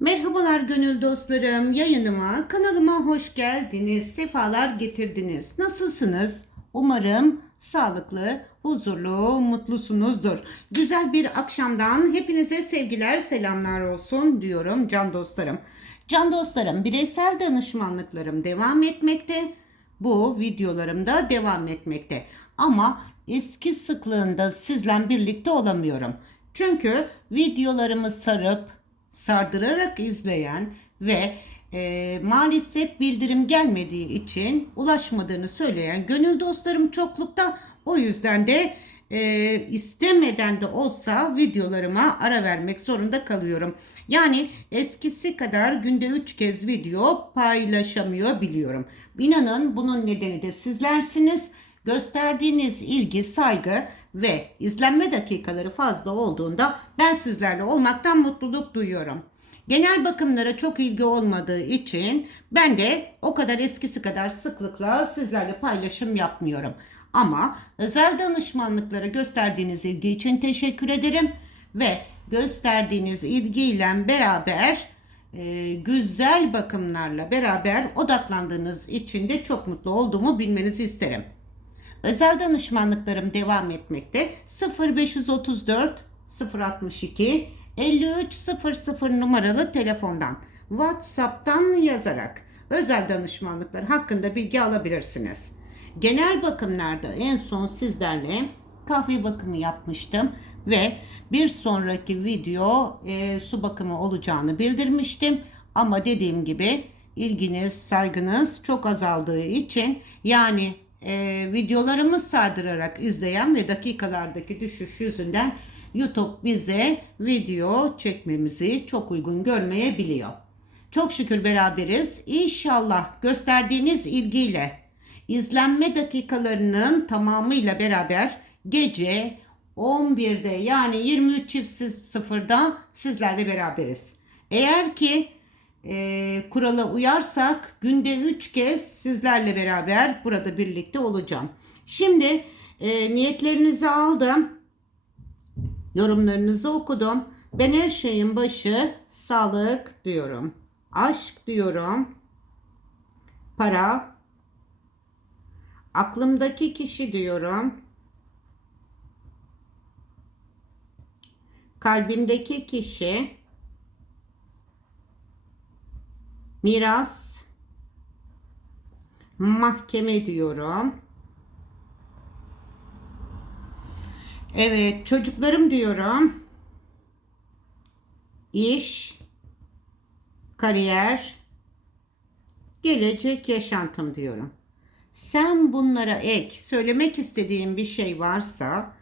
Merhabalar gönül dostlarım. Yayınıma, kanalıma hoş geldiniz. Sefalar getirdiniz. Nasılsınız? Umarım sağlıklı, huzurlu, mutlusunuzdur. Güzel bir akşamdan hepinize sevgiler, selamlar olsun diyorum can dostlarım. Can dostlarım, bireysel danışmanlıklarım devam etmekte. Bu videolarımda devam etmekte. Ama eski sıklığında sizle birlikte olamıyorum. Çünkü videolarımı sarıp sardırarak izleyen ve e, maalesef bildirim gelmediği için ulaşmadığını söyleyen gönül dostlarım çoklukta. O yüzden de e, istemeden de olsa videolarıma ara vermek zorunda kalıyorum. Yani eskisi kadar günde 3 kez video paylaşamıyor biliyorum. İnanın bunun nedeni de sizlersiniz. Gösterdiğiniz ilgi, saygı ve izlenme dakikaları fazla olduğunda ben sizlerle olmaktan mutluluk duyuyorum. Genel bakımlara çok ilgi olmadığı için ben de o kadar eskisi kadar sıklıkla sizlerle paylaşım yapmıyorum. Ama özel danışmanlıklara gösterdiğiniz ilgi için teşekkür ederim ve gösterdiğiniz ilgiyle beraber e, güzel bakımlarla beraber odaklandığınız için de çok mutlu olduğumu bilmenizi isterim. Özel danışmanlıklarım devam etmekte. 0534 062 5300 numaralı telefondan, WhatsApp'tan yazarak özel danışmanlıklar hakkında bilgi alabilirsiniz. Genel bakımlarda en son sizlerle kahve bakımı yapmıştım ve bir sonraki video e, su bakımı olacağını bildirmiştim. Ama dediğim gibi ilginiz, saygınız çok azaldığı için yani e, videolarımı sardırarak izleyen ve dakikalardaki düşüş yüzünden YouTube bize video çekmemizi çok uygun görmeyebiliyor. Çok şükür beraberiz. İnşallah gösterdiğiniz ilgiyle izlenme dakikalarının tamamıyla beraber gece 11'de yani 23 çift sıfırda sizlerle beraberiz. Eğer ki e, kurala uyarsak günde 3 kez sizlerle beraber burada birlikte olacağım. Şimdi e, niyetlerinizi aldım. Yorumlarınızı okudum. Ben her şeyin başı sağlık diyorum. Aşk diyorum. Para. Aklımdaki kişi diyorum. Kalbimdeki kişi. Miras. Mahkeme diyorum. Evet, çocuklarım diyorum. İş, kariyer, gelecek yaşantım diyorum. Sen bunlara ek söylemek istediğin bir şey varsa,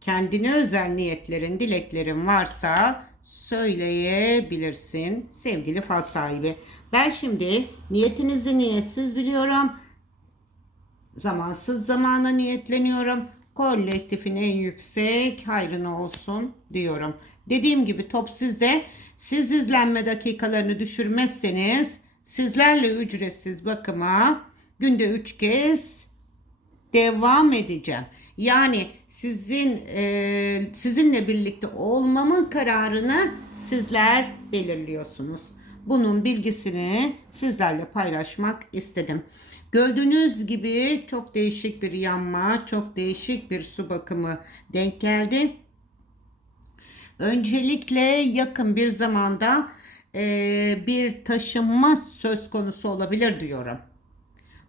kendine özel niyetlerin, dileklerin varsa söyleyebilirsin sevgili fal sahibi. Ben şimdi niyetinizi niyetsiz biliyorum. Zamansız zamana niyetleniyorum kolektifin en yüksek hayrına olsun diyorum. Dediğim gibi top sizde. Siz izlenme dakikalarını düşürmezseniz sizlerle ücretsiz bakıma günde 3 kez devam edeceğim. Yani sizin e, sizinle birlikte olmamın kararını sizler belirliyorsunuz. Bunun bilgisini sizlerle paylaşmak istedim. Gördüğünüz gibi çok değişik bir yanma, çok değişik bir su bakımı denk geldi. Öncelikle yakın bir zamanda e, bir taşınma söz konusu olabilir diyorum.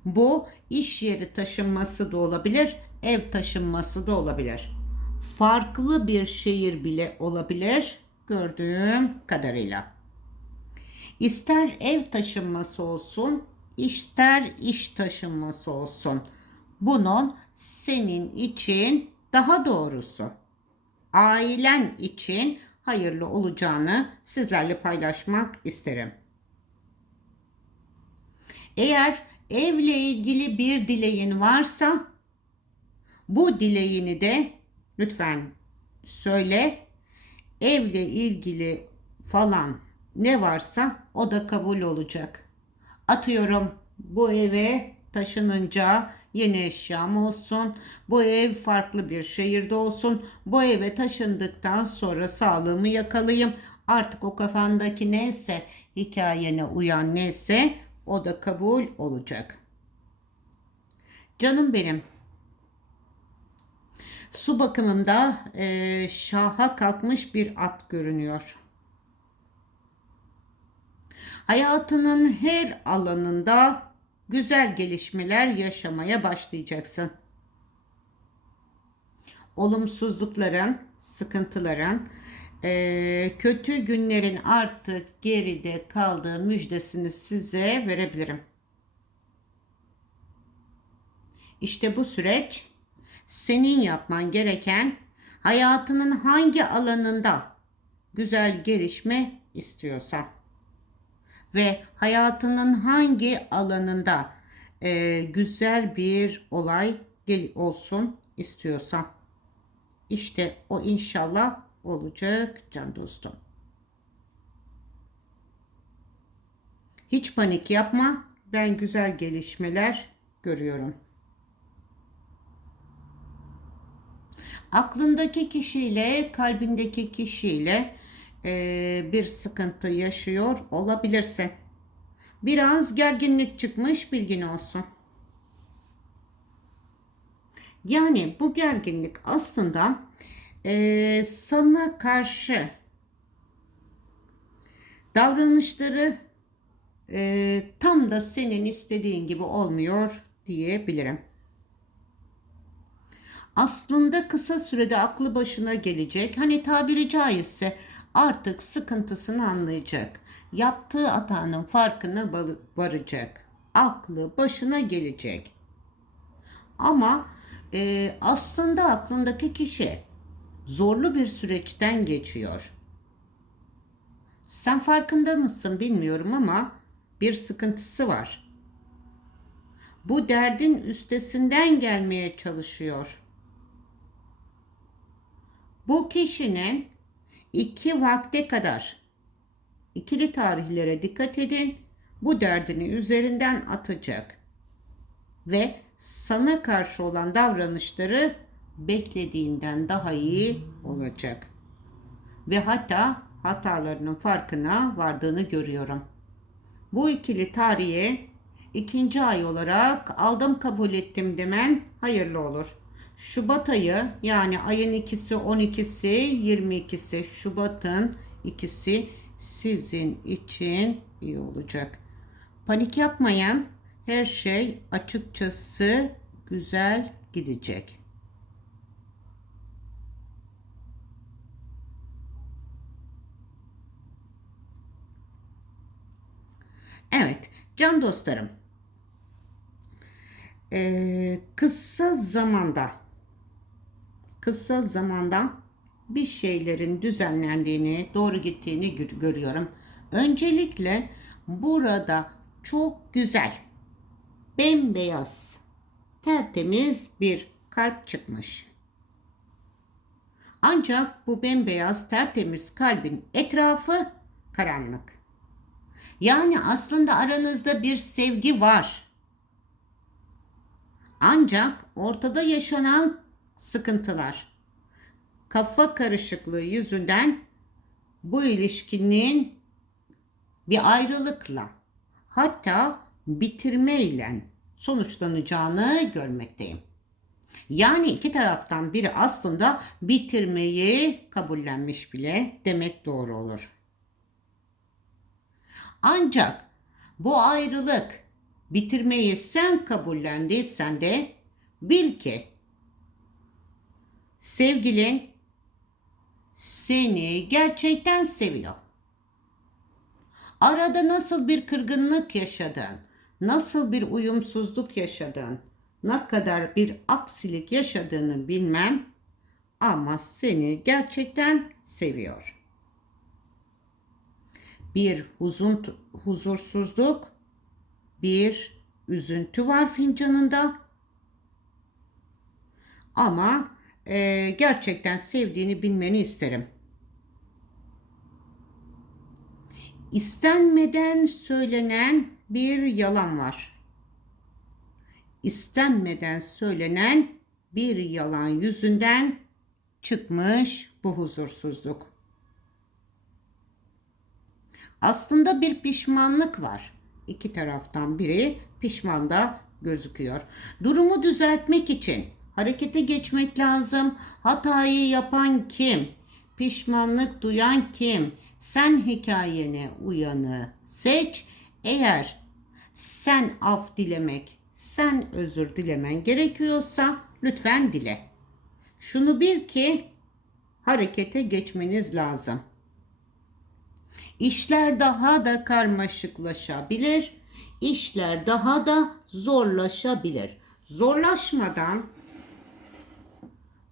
Bu iş yeri taşınması da olabilir, ev taşınması da olabilir. Farklı bir şehir bile olabilir gördüğüm kadarıyla. İster ev taşınması olsun, ister iş taşınması olsun. Bunun senin için daha doğrusu ailen için hayırlı olacağını sizlerle paylaşmak isterim. Eğer evle ilgili bir dileğin varsa bu dileğini de lütfen söyle. Evle ilgili falan ne varsa o da kabul olacak. Atıyorum bu eve taşınınca yeni eşyam olsun. Bu ev farklı bir şehirde olsun. Bu eve taşındıktan sonra sağlığımı yakalayayım. Artık o kafandaki neyse, hikayene uyan neyse o da kabul olacak. Canım benim. Su bakımında e, şaha kalkmış bir at görünüyor. Hayatının her alanında güzel gelişmeler yaşamaya başlayacaksın. Olumsuzlukların, sıkıntıların, e, kötü günlerin artık geride kaldığı müjdesini size verebilirim. İşte bu süreç senin yapman gereken hayatının hangi alanında güzel gelişme istiyorsan ve hayatının hangi alanında e, güzel bir olay gel olsun istiyorsan işte o inşallah olacak can dostum. Hiç panik yapma. Ben güzel gelişmeler görüyorum. Aklındaki kişiyle, kalbindeki kişiyle e, bir sıkıntı yaşıyor olabilirsin. Biraz gerginlik çıkmış bilgin olsun. Yani bu gerginlik aslında e, sana karşı davranışları e, tam da senin istediğin gibi olmuyor diyebilirim. Aslında kısa sürede aklı başına gelecek. Hani tabiri caizse artık sıkıntısını anlayacak. Yaptığı hatanın farkına varacak. Aklı başına gelecek. Ama e, aslında aklındaki kişi zorlu bir süreçten geçiyor. Sen farkında mısın bilmiyorum ama bir sıkıntısı var. Bu derdin üstesinden gelmeye çalışıyor. Bu kişinin iki vakte kadar ikili tarihlere dikkat edin. Bu derdini üzerinden atacak ve sana karşı olan davranışları beklediğinden daha iyi olacak. Ve hatta hatalarının farkına vardığını görüyorum. Bu ikili tarihe ikinci ay olarak aldım kabul ettim demen hayırlı olur. Şubat ayı yani ayın ikisi 12'si 22'si Şubat'ın ikisi sizin için iyi olacak. Panik yapmayan her şey açıkçası güzel gidecek. Evet, can dostlarım. Ee, kısa zamanda kısa zamanda bir şeylerin düzenlendiğini, doğru gittiğini görüyorum. Öncelikle burada çok güzel, bembeyaz, tertemiz bir kalp çıkmış. Ancak bu bembeyaz tertemiz kalbin etrafı karanlık. Yani aslında aranızda bir sevgi var. Ancak ortada yaşanan sıkıntılar, kafa karışıklığı yüzünden bu ilişkinin bir ayrılıkla hatta bitirmeyle sonuçlanacağını görmekteyim. Yani iki taraftan biri aslında bitirmeyi kabullenmiş bile demek doğru olur. Ancak bu ayrılık bitirmeyi sen kabullendiysen de bil ki sevgilin seni gerçekten seviyor. Arada nasıl bir kırgınlık yaşadın, nasıl bir uyumsuzluk yaşadın, ne kadar bir aksilik yaşadığını bilmem ama seni gerçekten seviyor bir huzun, huzursuzluk, bir üzüntü var fincanında. Ama e, gerçekten sevdiğini bilmeni isterim. İstenmeden söylenen bir yalan var. İstenmeden söylenen bir yalan yüzünden çıkmış bu huzursuzluk. Aslında bir pişmanlık var. İki taraftan biri pişman da gözüküyor. Durumu düzeltmek için harekete geçmek lazım. Hatayı yapan kim? Pişmanlık duyan kim? Sen hikayene uyanı seç. Eğer sen af dilemek, sen özür dilemen gerekiyorsa lütfen dile. Şunu bil ki harekete geçmeniz lazım. İşler daha da karmaşıklaşabilir. İşler daha da zorlaşabilir. Zorlaşmadan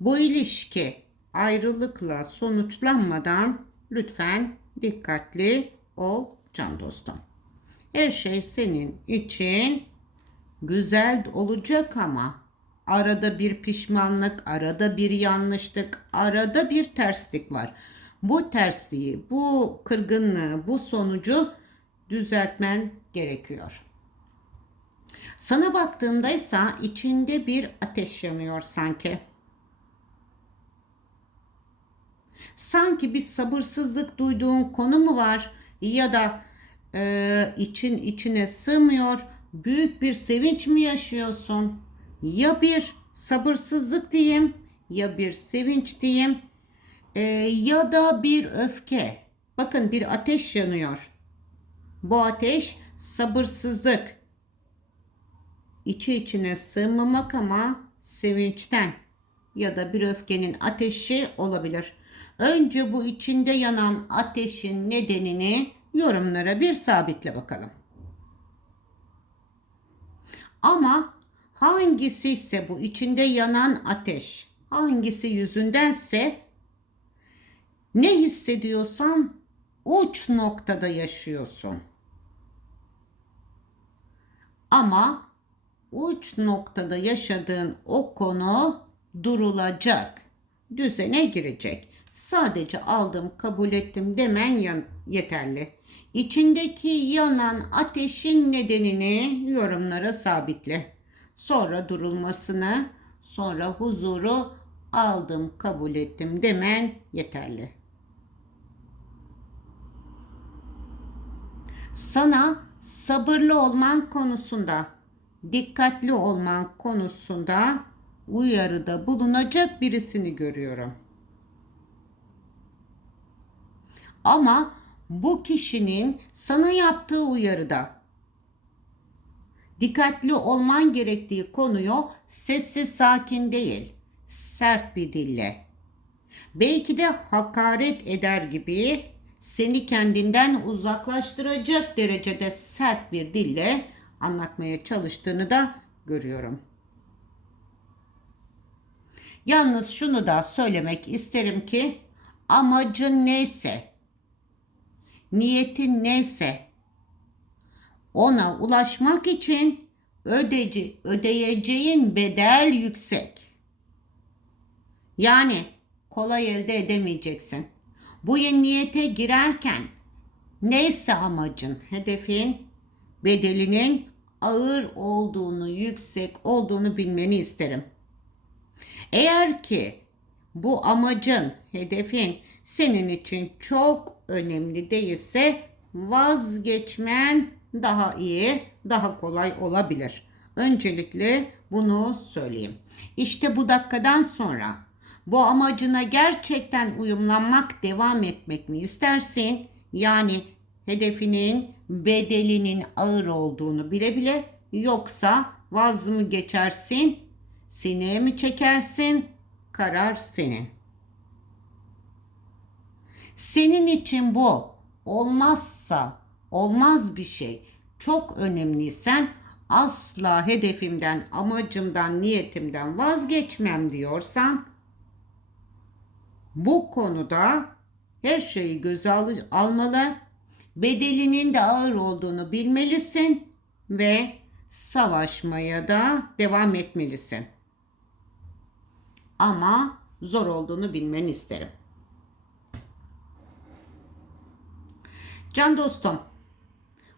bu ilişki ayrılıkla sonuçlanmadan lütfen dikkatli ol can dostum. Her şey senin için güzel olacak ama arada bir pişmanlık, arada bir yanlışlık, arada bir terslik var. Bu tersliği, bu kırgınlığı, bu sonucu düzeltmen gerekiyor. Sana baktığımda ise içinde bir ateş yanıyor sanki. Sanki bir sabırsızlık duyduğun konu mu var ya da e, için içine sığmıyor, büyük bir sevinç mi yaşıyorsun? Ya bir sabırsızlık diyeyim ya bir sevinç diyeyim e, ya da bir öfke. Bakın bir ateş yanıyor. Bu ateş sabırsızlık. İçi içine sığmamak ama sevinçten ya da bir öfkenin ateşi olabilir. Önce bu içinde yanan ateşin nedenini yorumlara bir sabitle bakalım. Ama hangisi ise bu içinde yanan ateş, hangisi yüzündense ne hissediyorsan uç noktada yaşıyorsun. Ama uç noktada yaşadığın o konu durulacak. Düzene girecek. Sadece aldım, kabul ettim demen yeterli. İçindeki yanan ateşin nedenini yorumlara sabitle. Sonra durulmasını, sonra huzuru aldım, kabul ettim demen yeterli. Sana sabırlı olman konusunda, dikkatli olman konusunda uyarıda bulunacak birisini görüyorum. Ama bu kişinin sana yaptığı uyarıda dikkatli olman gerektiği konuyu sessiz sakin değil, sert bir dille belki de hakaret eder gibi seni kendinden uzaklaştıracak derecede sert bir dille anlatmaya çalıştığını da görüyorum. Yalnız şunu da söylemek isterim ki amacın neyse, niyetin neyse ona ulaşmak için ödeci, ödeyeceğin bedel yüksek. Yani kolay elde edemeyeceksin. Bu niyete girerken neyse amacın, hedefin, bedelinin ağır olduğunu, yüksek olduğunu bilmeni isterim. Eğer ki bu amacın, hedefin senin için çok önemli değilse vazgeçmen daha iyi, daha kolay olabilir. Öncelikle bunu söyleyeyim. İşte bu dakikadan sonra bu amacına gerçekten uyumlanmak, devam etmek mi istersin? Yani hedefinin bedelinin ağır olduğunu bile bile yoksa vaz mı geçersin? Sineye mi çekersin? Karar senin. Senin için bu olmazsa olmaz bir şey çok önemliysen asla hedefimden, amacımdan, niyetimden vazgeçmem diyorsan bu konuda her şeyi göze al almalı, bedelinin de ağır olduğunu bilmelisin ve savaşmaya da devam etmelisin. Ama zor olduğunu bilmeni isterim. Can dostum,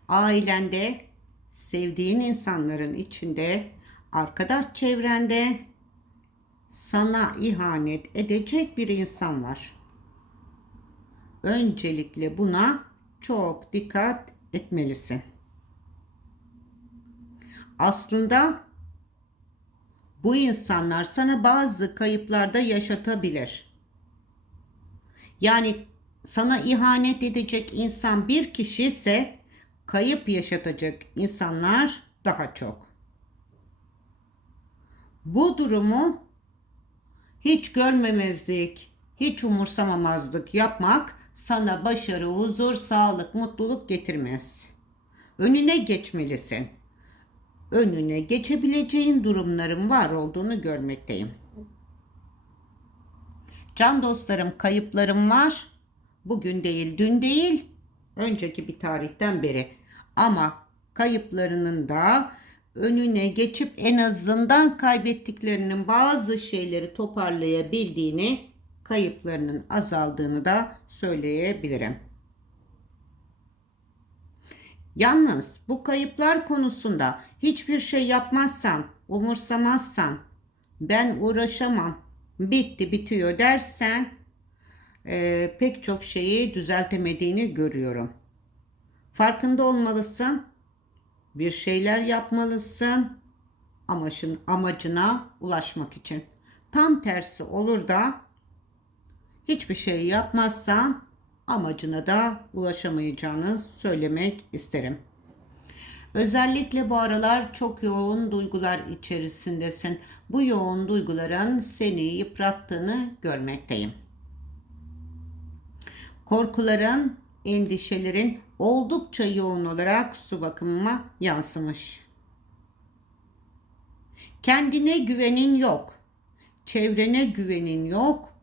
ailende, sevdiğin insanların içinde, arkadaş çevrende sana ihanet edecek bir insan var. Öncelikle buna çok dikkat etmelisin. Aslında bu insanlar sana bazı kayıplarda yaşatabilir. Yani sana ihanet edecek insan bir kişi ise kayıp yaşatacak insanlar daha çok. Bu durumu hiç görmemezlik, hiç umursamamazlık yapmak sana başarı, huzur, sağlık, mutluluk getirmez. Önüne geçmelisin. Önüne geçebileceğin durumların var olduğunu görmekteyim. Can dostlarım, kayıplarım var. Bugün değil, dün değil, önceki bir tarihten beri. Ama kayıplarının da önüne geçip en azından kaybettiklerinin bazı şeyleri toparlayabildiğini, kayıplarının azaldığını da söyleyebilirim. Yalnız bu kayıplar konusunda hiçbir şey yapmazsan, umursamazsan, ben uğraşamam, bitti bitiyor dersen e, pek çok şeyi düzeltemediğini görüyorum. Farkında olmalısın, bir şeyler yapmalısın amacın, amacına ulaşmak için. Tam tersi olur da hiçbir şey yapmazsan amacına da ulaşamayacağını söylemek isterim. Özellikle bu aralar çok yoğun duygular içerisindesin. Bu yoğun duyguların seni yıprattığını görmekteyim. Korkuların, endişelerin oldukça yoğun olarak su bakımıma yansımış. Kendine güvenin yok. Çevrene güvenin yok.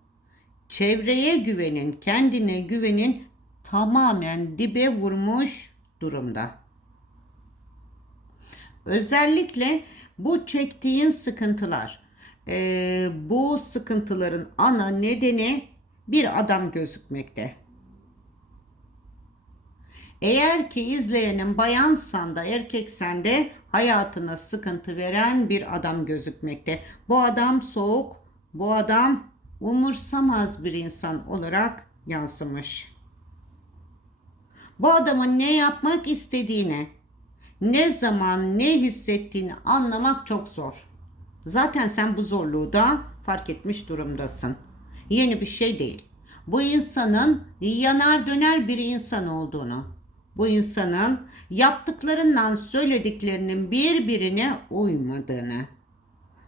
Çevreye güvenin, kendine güvenin tamamen dibe vurmuş durumda. Özellikle bu çektiğin sıkıntılar, e, bu sıkıntıların ana nedeni bir adam gözükmekte. Eğer ki izleyenin bayansan da erkeksen de hayatına sıkıntı veren bir adam gözükmekte. Bu adam soğuk, bu adam umursamaz bir insan olarak yansımış. Bu adamın ne yapmak istediğini, ne zaman ne hissettiğini anlamak çok zor. Zaten sen bu zorluğu da fark etmiş durumdasın. Yeni bir şey değil. Bu insanın yanar döner bir insan olduğunu, bu insanın yaptıklarından söylediklerinin birbirine uymadığını,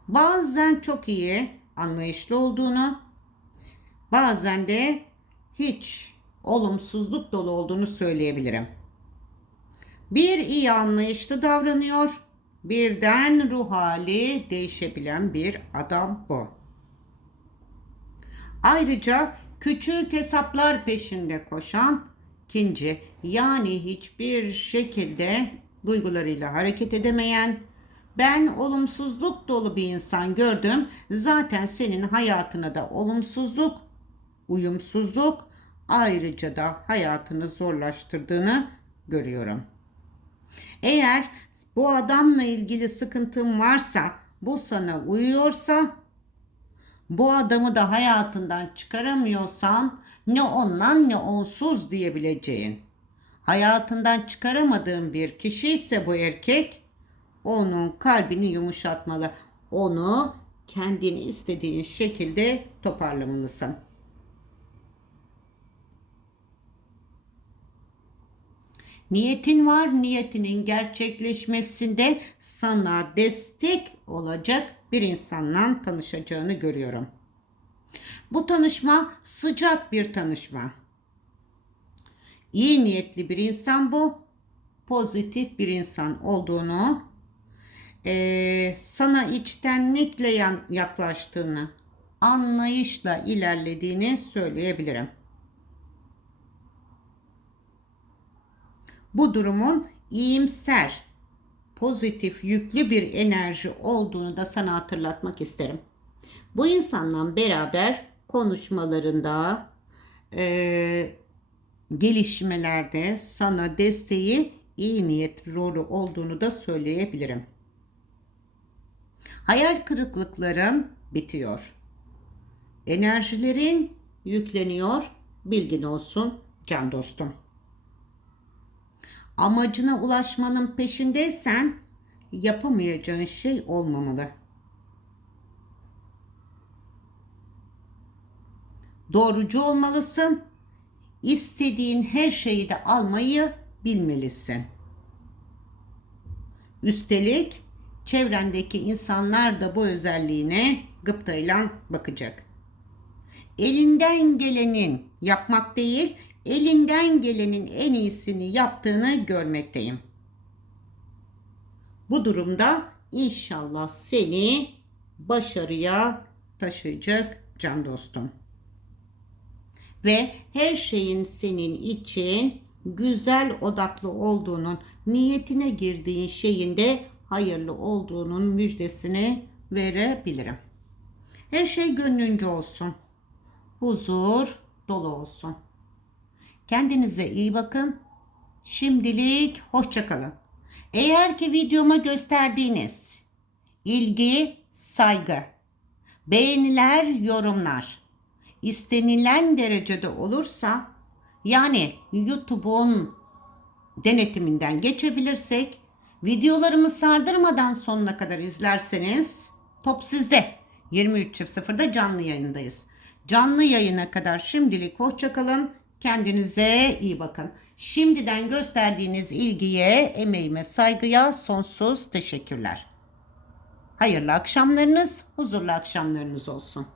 bazen çok iyi, anlayışlı olduğunu, bazen de hiç olumsuzluk dolu olduğunu söyleyebilirim. Bir iyi anlayışlı davranıyor, birden ruh hali değişebilen bir adam bu. Ayrıca küçük hesaplar peşinde koşan ikinci yani hiçbir şekilde duygularıyla hareket edemeyen ben olumsuzluk dolu bir insan gördüm. Zaten senin hayatına da olumsuzluk, uyumsuzluk ayrıca da hayatını zorlaştırdığını görüyorum. Eğer bu adamla ilgili sıkıntın varsa, bu sana uyuyorsa, bu adamı da hayatından çıkaramıyorsan ne ondan ne onsuz diyebileceğin. Hayatından çıkaramadığın bir kişi ise bu erkek onun kalbini yumuşatmalı. Onu kendini istediğin şekilde toparlamalısın. Niyetin var, niyetinin gerçekleşmesinde sana destek olacak bir insanla tanışacağını görüyorum. Bu tanışma sıcak bir tanışma. İyi niyetli bir insan bu. Pozitif bir insan olduğunu, e, sana içtenlikle yaklaştığını, anlayışla ilerlediğini söyleyebilirim. Bu durumun iyimser, pozitif yüklü bir enerji olduğunu da sana hatırlatmak isterim. Bu insanla beraber konuşmalarında, e, gelişmelerde sana desteği iyi niyet rolü olduğunu da söyleyebilirim. Hayal kırıklıkların bitiyor. Enerjilerin yükleniyor. Bilgin olsun can dostum. Amacına ulaşmanın peşindeysen yapamayacağın şey olmamalı. Doğrucu olmalısın. İstediğin her şeyi de almayı bilmelisin. Üstelik çevrendeki insanlar da bu özelliğine gıptayla bakacak. Elinden gelenin yapmak değil, elinden gelenin en iyisini yaptığını görmekteyim. Bu durumda inşallah seni başarıya taşıyacak can dostum. Ve her şeyin senin için güzel odaklı olduğunun, niyetine girdiğin şeyin de hayırlı olduğunun müjdesini verebilirim. Her şey gönlünce olsun. Huzur dolu olsun. Kendinize iyi bakın. Şimdilik hoşçakalın. Eğer ki videoma gösterdiğiniz ilgi, saygı, beğeniler, yorumlar istenilen derecede olursa yani YouTube'un denetiminden geçebilirsek videolarımı sardırmadan sonuna kadar izlerseniz top sizde. 23.00'da canlı yayındayız. Canlı yayına kadar şimdilik hoşçakalın. Kendinize iyi bakın. Şimdiden gösterdiğiniz ilgiye, emeğime, saygıya sonsuz teşekkürler. Hayırlı akşamlarınız, huzurlu akşamlarınız olsun.